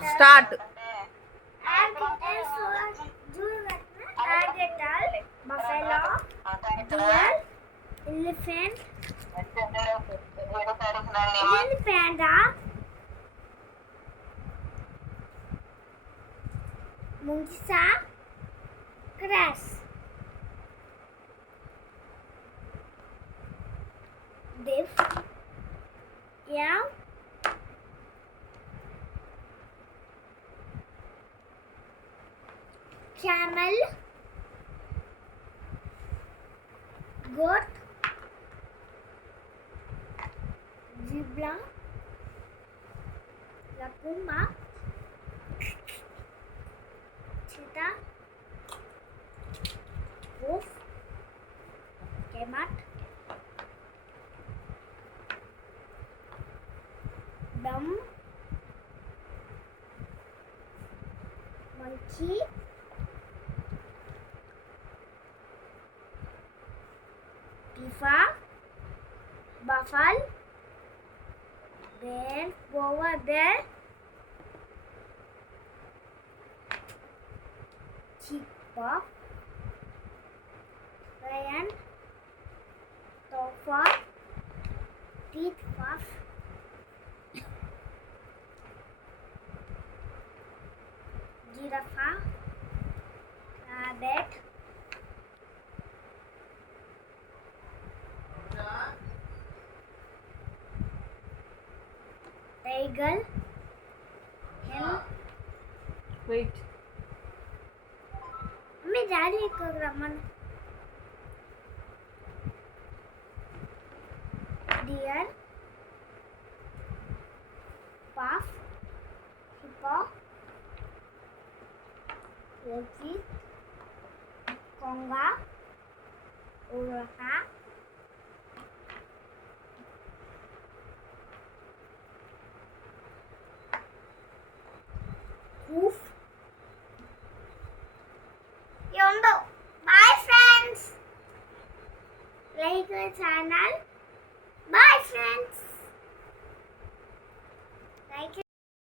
Start. Alligator, buffalo, deer, elephant, panda, monkey, grass. Diff, yeah, camel, goat, zebra, puma, cheetah, wolf, camel, dumb, monkey, buffalo, bear, polar bear, cheetah, lion, tortoise, teeth puff, giraffe, rabbit, tiger, hen. Wait. मैं डाली को Raman deer, puff, hippo, elephant, conga, orca, hoof. Yondo. Bye friends. Like the channel. Bye friends. Like